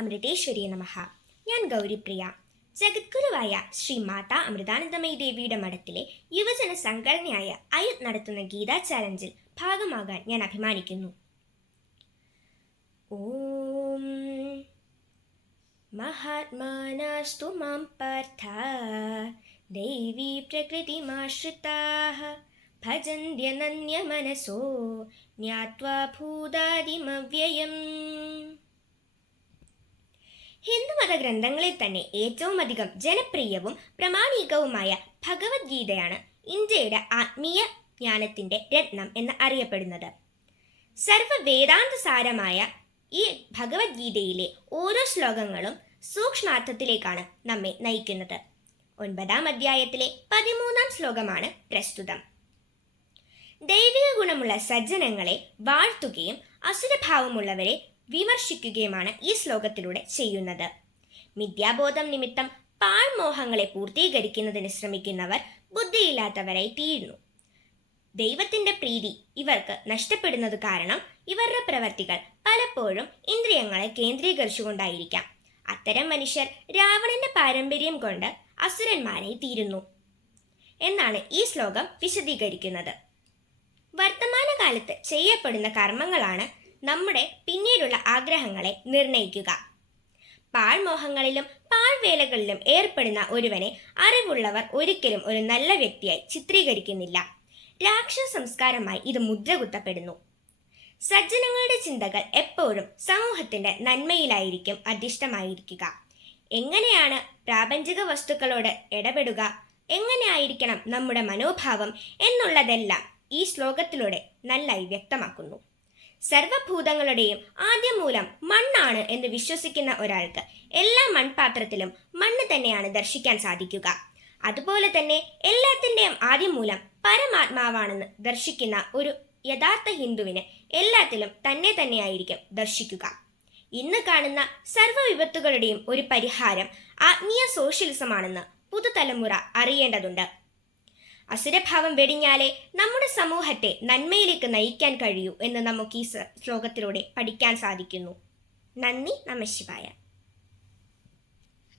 അമൃതേശ്വരി നമഃ. ഞാൻ ഗൗരിപ്രിയ. ജഗദ്ഗുരുവായ ശ്രീ മാതാ അമൃതാനന്ദമയി ദേവിയുടെ മഠത്തിലെ യുവജന സംഘടനയായ അയുത് നടത്തുന്ന ഗീതാ ചാലഞ്ചിൽ ഭാഗമാകാൻ ഞാൻ അഭിമാനിക്കുന്നു. ഓം മഹാത്മാനാസ്തു മാം പാർത്ഥ ദൈവീ പ്രകൃതിമാശ്രിതാഃ ഭജന്ത്യനന്യമനസോ ജ്ഞാത്വാ ഭൂതാദിമവ്യയം. ഹിന്ദുമത ഗ്രന്ഥങ്ങളിൽ തന്നെ ഏറ്റവും അധികം ജനപ്രിയവും പ്രാമാണികവുമായ ഭഗവത്ഗീതയാണ് ഇന്ത്യയുടെ ആത്മീയ ജ്ഞാനത്തിന്റെ രത്നം എന്ന് അറിയപ്പെടുന്നത്. സർവ വേദാന്ത സാരമായ ഈ ഭഗവത്ഗീതയിലെ ഓരോ ശ്ലോകങ്ങളും സൂക്ഷ്മാർത്ഥത്തിലേക്കാണ് നമ്മെ നയിക്കുന്നത്. 9-ാം അധ്യായത്തിലെ 13-ാം ശ്ലോകമാണ് പ്രസ്തുതം. ദൈവിക ഗുണമുള്ള സജ്ജനങ്ങളെ വാഴ്ത്തുകയും അസുരഭാവമുള്ളവരെ വിമർശിക്കുകയുമാണ് ഈ ശ്ലോകത്തിലൂടെ ചെയ്യുന്നത്. മിഥ്യാബോധം നിമിത്തം പാഴ്മോഹങ്ങളെ പൂർത്തീകരിക്കുന്നതിന് ശ്രമിക്കുന്നവർ ബുദ്ധിയില്ലാത്തവരായി തീരുന്നു. ദൈവത്തിന്റെ പ്രീതി ഇവർക്ക് നഷ്ടപ്പെടുന്നത് കാരണം ഇവരുടെ പ്രവർത്തികൾ പലപ്പോഴും ഇന്ദ്രിയങ്ങളെ കേന്ദ്രീകരിച്ചുകൊണ്ടായിരിക്കാം. അത്തരം മനുഷ്യർ രാവണന്റെ പാരമ്പര്യം കൊണ്ട് അസുരന്മാരായി തീരുന്നു എന്നാണ് ഈ ശ്ലോകം വിശദീകരിക്കുന്നത്. വർത്തമാനകാലത്ത് ചെയ്യപ്പെടുന്ന കർമ്മങ്ങളാണ് നമ്മുടെ പിന്നീടുള്ള ആഗ്രഹങ്ങളെ നിർണയിക്കുക. പാഴ്മോഹങ്ങളിലും പാഴ്വേലകളിലും ഏർപ്പെടുന്ന ഒരുവനെ അറിവുള്ളവർ ഒരിക്കലും ഒരു നല്ല വ്യക്തിയായി ചിത്രീകരിക്കുന്നില്ല. രാക്ഷസ സംസ്കാരമായി ഇത് മുദ്രകുത്തപ്പെടുന്നു. സജ്ജനങ്ങളുടെ ചിന്തകൾ എപ്പോഴും സമൂഹത്തിന്റെ നന്മയിലായിരിക്കും അധിഷ്ഠമായിരിക്കുക. എങ്ങനെയാണ് പ്രാപഞ്ചിക വസ്തുക്കളോട് ഇടപെടുക, എങ്ങനെയായിരിക്കണം നമ്മുടെ മനോഭാവം എന്നുള്ളതെല്ലാം ഈ ശ്ലോകത്തിലൂടെ നന്നായി വ്യക്തമാക്കുന്നു. സർവഭൂതങ്ങളുടെയും ആദ്യ മൂലം മണ്ണാണ് എന്ന് വിശ്വസിക്കുന്ന ഒരാൾക്ക് എല്ലാ മൺപാത്രത്തിലും മണ്ണ് തന്നെയാണ് ദർശിക്കാൻ സാധിക്കുക. അതുപോലെ തന്നെ എല്ലാത്തിൻ്റെയും ആദ്യ മൂലം പരമാത്മാവാണെന്ന് ദർശിക്കുന്ന ഒരു യഥാർത്ഥ ഹിന്ദുവിന് എല്ലാത്തിലും തന്നെ തന്നെയായിരിക്കും ദർശിക്കുക. ഇന്ന് കാണുന്ന സർവ്വ വിപത്തുകളുടെയും ഒരു പരിഹാരം ആത്മീയ സോഷ്യലിസമാണെന്ന് പുതുതലമുറ അറിയേണ്ടതുണ്ട്. അസുരഭാവം വെടിഞ്ഞാലേ നമ്മുടെ സമൂഹത്തെ നന്മയിലേക്ക് നയിക്കാൻ കഴിയൂ എന്ന് നമുക്ക് ഈ ശ്ലോകത്തിലൂടെ പഠിക്കാൻ സാധിക്കുന്നു. നന്ദി. നമഃ ശിവായ.